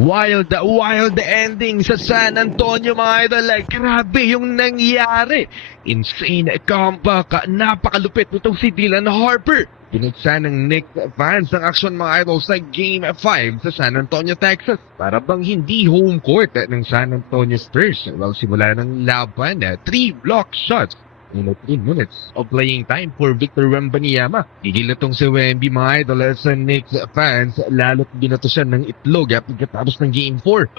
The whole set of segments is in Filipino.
Wild ending sa San Antonio mga idol. Grabe yung nangyari. Insane comeback. Napakalupit nitong si Dylan Harper. Pinagsa ng Knicks fans ang aksyon mga idol sa Game 5 sa San Antonio, Texas. Para bang hindi home court ng San Antonio Spurs. Well, simula ng laban, 3 block shots in 3 minutes of playing time for Victor Wembanyama. Gigil na tong si Wemby mga idol sa Knicks fans, lalo't binato siya ng itlog at pagkatapos ng Game 4.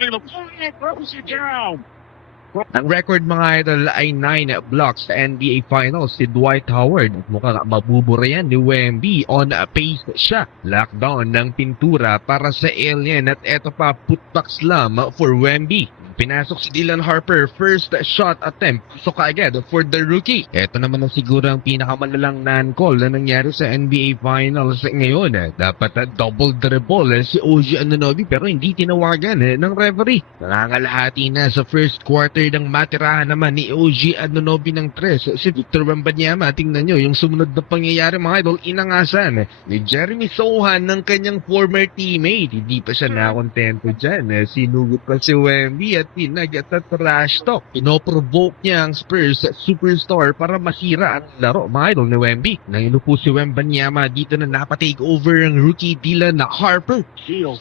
Ang record mga idol ay 9 blocks sa NBA Finals si Dwight Howard. Mukhang mabubura yan ni Wemby. On pace siya. Lockdown ng pintura para sa alien at eto pa putback slam for Wemby. Pinasok si Dylan Harper, first shot attempt, so kaagad for the rookie. Ito naman ang siguro ang pinakamalalang non-call na nangyari sa NBA Finals ngayon. Dapat double dribble si OG Anunoby pero hindi tinawagan ng referee. Nangangalahati na sa first quarter ng matirahan naman ni OG Anunoby ng 3 si Victor Wembanyama. Tingnan nyo yung sumunod na pangyayari mga idol, inangasan ni Jeremy Sohan ng kanyang former teammate. Hindi pa siya nakontento dyan. Sinugot pa si Wemby at pinag-trash talk. Pinoprovoke niya ang Spurs superstar para masira ang laro mga idol ni Wemby. Nang inupo si Wembanyama, dito na napatake over ang rookie Dylan Harper.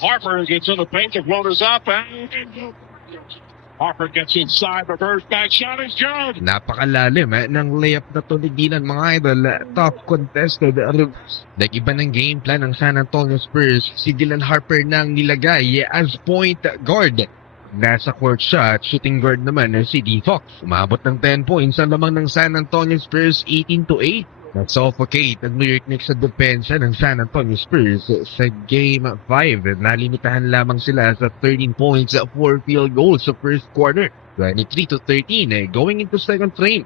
Harper gets in the paint, the floaters up, and Harper gets inside, reverse back shot is good. Napakalalim ng layup na to ni Dylan mga idol. Top contested reverse. Nag-iba ng game plan ng San Antonio Spurs. Si Dylan Harper nang nilagay as point guard. Nasa court siya at shooting guard naman si D. Fox. Umabot ng 10 points ang lamang ng San Antonio Spurs 18-8. Nag-suffocate ang New York Knicks sa depensa ng San Antonio Spurs sa Game 5. Nalimitahan lamang sila sa 13 points, 4 field goals sa first quarter. 23-13 going into second frame.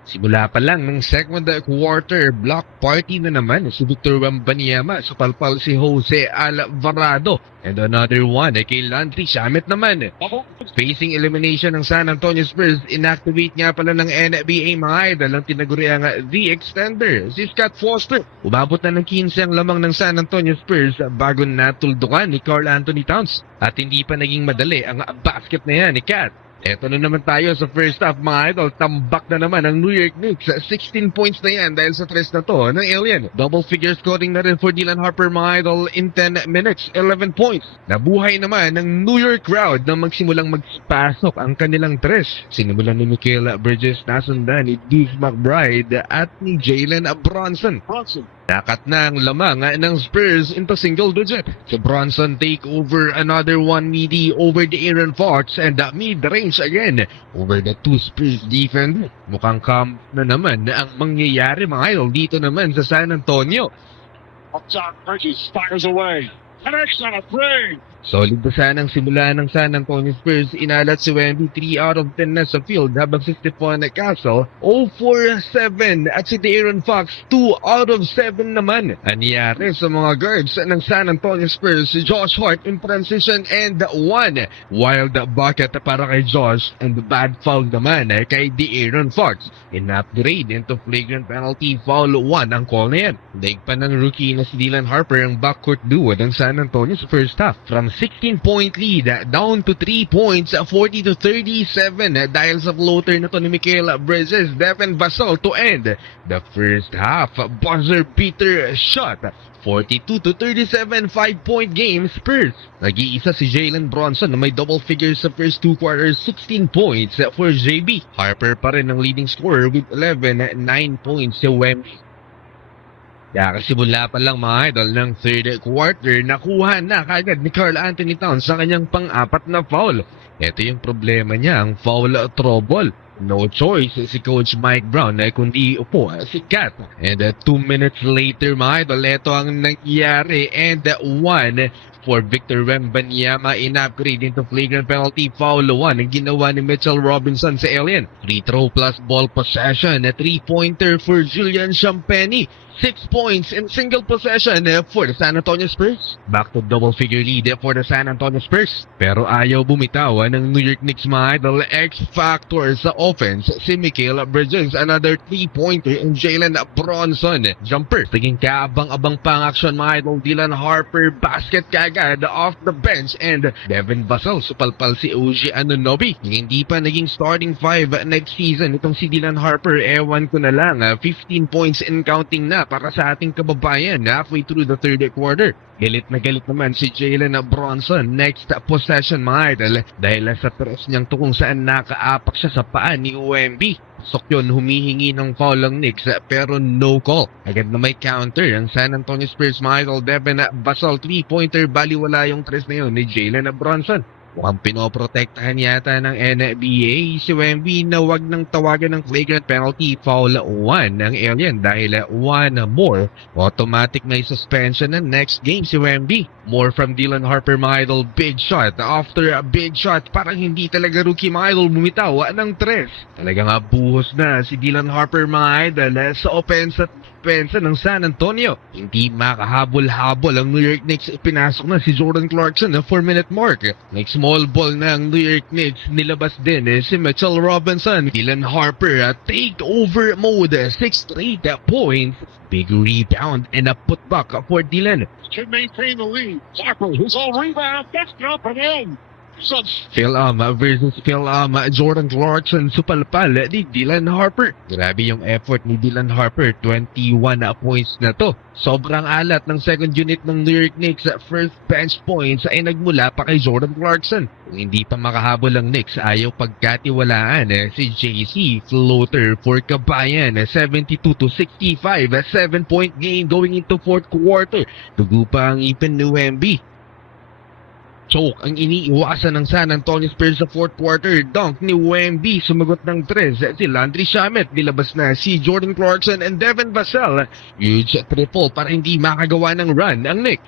Simula pa lang ng second quarter, block party na naman si Victor Wembanyama. Supalpal si Jose Alvarado. And another one kay Landry Shamet naman. Facing elimination ng San Antonio Spurs, inactivate nga pala ng NBA mga idol ang tinaguriang The Extender, si Scott Foster. Umabot na ng 15 ang lamang ng San Antonio Spurs bago natuldukan ni Karl Anthony Towns. At hindi pa naging madali ang basket na yan ni Cat. Eto na naman tayo sa first half mga idol. Tambak na naman ang New York Knicks. 16 points na yan dahil sa tres na to ng Alien. Double figure scoring na rin for Dylan Harper mga idol in 10 minutes. 11 points. Nabuhay naman ng New York crowd na magsimulang magpasok ang kanilang tres. Sinimulan ni Mikal Bridges, nasundan ni Deuce McBride at ni Jalen Brunson. Nakat na ang lamang ng Spurs into single digit. Si Bronson take over another one midi over the Aaron Fox and mid-range again over the 2 Spurs defender. Mukhang camp na naman ang mangyayari mga idol dito naman sa San Antonio. Up top, Bridges fires away. Connects on a 3. Solid pa sana ang simula ng San Antonio Spurs. Inalat si Wemby 3 out of 10 na sa field habang 64 na Castle 0-4-7 at si De'Aaron Fox 2 out of 7 naman. Anyari sa mga guards ng San Antonio Spurs, si Josh Hart in transition and 1 wild bucket para kay Josh and bad foul naman kay De'Aaron Fox. In-upgrade into flagrant penalty foul 1 ang call na yan. Daig pa ng rookie na si Dylan Harper ang backcourt duo ng San Antonio sa first half. From 16-point lead down to 3 points, 40-37 dahil sa floater na to ni Mikal Bridges, Devin Vassell to end the first half. Buzzer beater shot. 42-37, 5-point game Spurs. Nag-iisa si Jalen Brunson na may double figures sa first 2 quarters, 16 points for JB. Harper pa rin ang leading scorer with 11, 9 points si Wemby. Kasimula pa lang mga idol ng third quarter, nakuha na kagad ni Karl Anthony Towns sa kanyang pang-4 na foul. Ito yung problema niya, ang foul trouble. No choice si Coach Mike Brown kundi upo si Cat. And 2 minutes later mga idol, ito ang nangyari and 1 for Victor Wembanyama in-upgrade into flagrant penalty foul 1 ang ginawa ni Mitchell Robinson sa Alien. Free throw plus ball possession, 3-pointer for Julian Champagny. 6 points in single possession for the San Antonio Spurs. Back to double figure lead for the San Antonio Spurs. Pero ayaw bumitaw ng New York Knicks mga idol. X-factor sa offense si Mikal Bridges. Another 3-pointer in Jalen Brunson. Jumper. Tingin kaabang-abang pang action mga idol. Dylan Harper basket kagad. agad off the bench and Devin Vassell supalpal si OG Anunoby. Hindi pa naging starting 5 next season itong si Dylan Harper. Ewan ko na lang, 15 points and counting na para sa ating kababayan halfway through the third quarter. Galit na galit naman si Jalen Bronson next possession mga idol dahil sa tres niyang to kung saan nakaapak siya sa paa ni UMB. Sok yun, humihingi ng foul ang Knicks pero no call. Agad na may counter ang San Antonio Spurs mga idol. Devin Vassell 3-pointer, baliwala yung tres na yun ni Jalen Bronson. Mukhang pinoprotektahan yata ng NBA si Wemby na wag nang tawagan ng flagrant penalty. Foul 1 ng Alien dahil 1 more. Automatic may suspension na next game si Wemby. More from Dylan Harper mga idol. Big shot. After a big shot, parang hindi talaga rookie mga idol bumitaw ng tres. Talagang buhos na si Dylan Harper mga idol sa offense at pensa ng San Antonio. Hindi makahabol-habol ang New York Knicks. Pinasok na si Jordan Clarkson na 4-minute mark. Next small ball ng New York Knicks, nilabas din si Mitchell Robinson. Dylan Harper take over mode, 6 straight points. Big rebound and a putback for Dylan. To maintain the lead. Harper, his own rebound. That's up and in. Phil versus Phil Jordan Clarkson supalpal ni Dylan Harper. Grabe yung effort ni Dylan Harper, 21 points na to. Sobrang alat ng second unit ng New York Knicks. First bench points ay nagmula pa kay Jordan Clarkson. Kung hindi pa makahabol ang Knicks, ayaw pagkatiwalaan si JC Floater for Kabayan. 72-65, 7-point game going into fourth quarter. Dugo pa ang ipin ni Wemby. Choke ang iniiwasan ng San Antonio Spurs sa fourth quarter. Dunk ni Wemby, sumagot ng tres si Landry Shamet. Nilabas na si Jordan Clarkson and Devin Vassell. Huge triple para hindi makagawa ng run ang Knicks.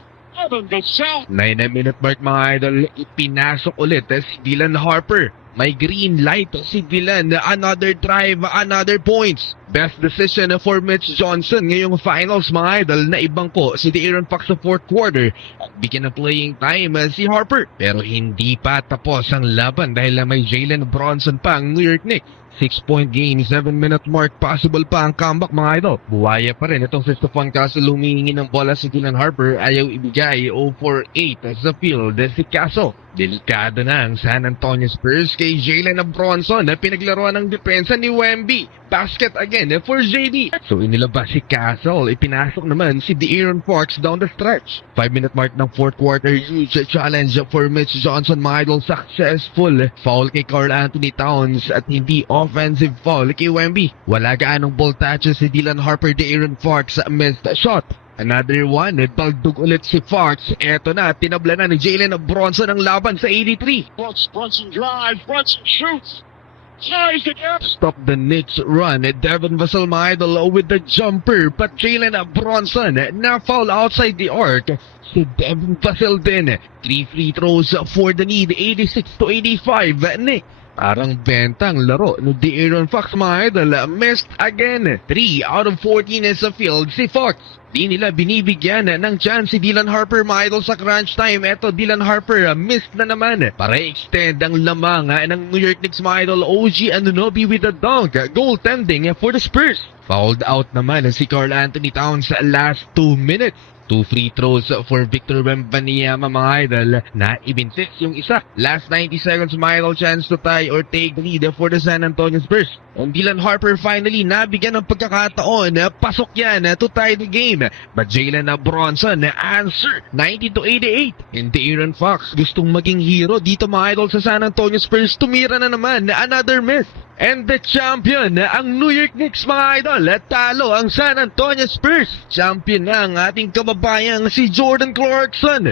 9-minute mark mga idol, ipinasok ulit si Dylan Harper. May green light si Dylan. Another drive, another points. Best decision for Mitch Johnson ngayong finals mga idol na ibangko si De'Aaron Fox sa fourth quarter at bigyan ng playing time si Harper. Pero hindi pa tapos ang laban dahil may Jalen Bronson pa ang New York Knicks. 6-point game, 7-minute mark, possible pa ang comeback mga idol. Buwaya pa rin itong Stephon Castle, humihingi ng bola si Dylan Harper, ayaw ibigay. 0 for 8 sa field si Castle. Delikado na ang San Antonio Spurs kay Jalen Bronson na pinaglaruan ng depensa ni Wemby. Basket again for JD. So inilabas si Castle, ipinasok naman si De'Aaron Fox down the stretch. 5-minute mark ng fourth quarter, huge challenge for Mitch Johnson mga idol, successful. Foul kay Karl Anthony Towns at hindi offensive foul kay Wemby. Wala gaanong ball touches si Dylan Harper. De'Aaron Fox missed a shot. Another one, pagdug ulit si Fox. Eto na, tinabla na ni Jalen Bronson ang laban sa 83. Brunson drives, Brunson shoots. Ties the gap. Stop the Knicks run. Devin Vassell mga idol with the jumper. But Jalen Bronson na foul outside the arc. Si Devin Vassell din. 3 free throws for the lead. 86-85. Knicks. Parang bentang laro no De'Aaron Fox mga idol. Missed again. 3 out of 14 sa field si Fox. Di nila binibigyan ng chance si Dylan Harper mga idol sa crunch time. Eto Dylan Harper missed na naman para extend ang lamang ng New York Knicks mga idol. OG Anunoby with a dunk. Goaltending for the Spurs. Fouled out naman si Karl Anthony Towns sa last 2 minutes. 2 free throws for Victor Wembanyama mga idol na ibintis yung isa. Last 90 seconds mga idol, chance to tie or take the lead for the San Antonio Spurs. And Dylan Harper finally nabigyan ng pagkakataon. Pasok yan to tie the game. But Jalen Bronson answer 90-88. And De'Aaron Fox gustong maging hero dito mga idol sa San Antonio Spurs. Tumira na naman, another miss. And the champion, ang New York Knicks mga idol. Talo ang San Antonio Spurs. Champion na ang ating kababayang si Jordan Clarkson.